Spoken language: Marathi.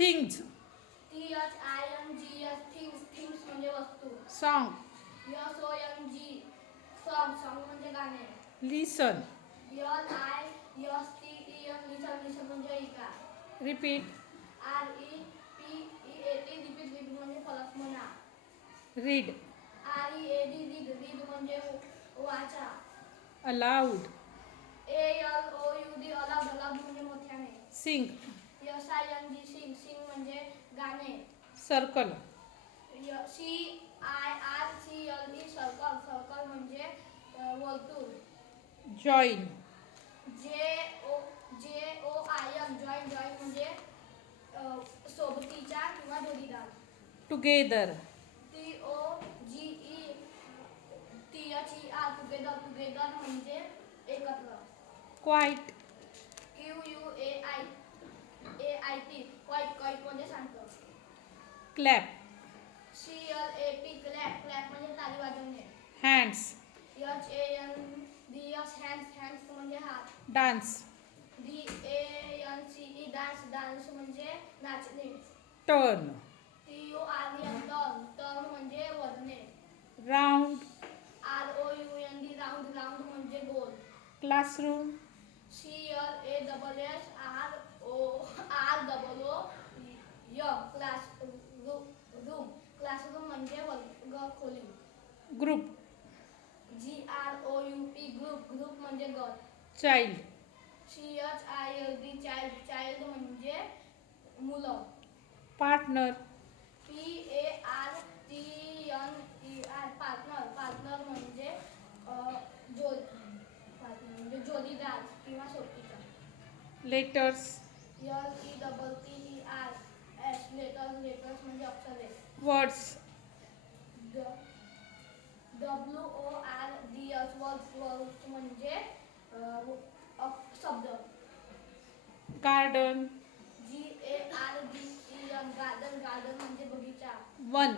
थिंग्स. THINGS थिंग्स म्हणजे वस्तू. सॉन्ग. SONG सॉन्ग म्हणजे गाणे. लिसन. LISTEN लिसन म्हणजे ऐका. रिपीट. REPEAT रिपीट म्हणजे फलक म्हणा. रीड. रीड म्हणजे वाचा. अलाउड. ALOUD अलाउड म्हणजे मोठ्याने. सिंग. SING म्हणजे गाणे. सर्कल. CIRCLE सर्कल म्हणजे वर्तुळ. जॉईन. JOIN जॉईन म्हणजे सोबतीचा किंवा जोडीदार. टुगेदर. TOGETHER टुगेदर म्हणजे एकत्र. क्वाइट. क्वाईट म्हणजे शांत. क्लॅप. CLAP क्लॅप म्हणजे ताली वाजवणे. हँड्स. हँड्स म्हणजे हात. डान्स. DANCE डान्स म्हणजे नाचणे. टर्न. टर्न म्हणजे वळणे. राऊंड. राऊंड म्हणजे गोल. क्लासरूम. क्लासरूम म्हणजे वर्गखोली. ग्रुप. ग्रुप म्हणजे गट. चाइल्ड. चाइल्ड म्हणजे मुलं. पार्टनर. पार्टनर म्हणजे जोडीदार किंवा सोबतीचा. लेटर्स. लेटर्स म्हणजे अक्षरे. वर्ड्स. WORDS म्हणजे शब्द. गार्डन. GARDEN गार्डन म्हणजे बगीचा. वन.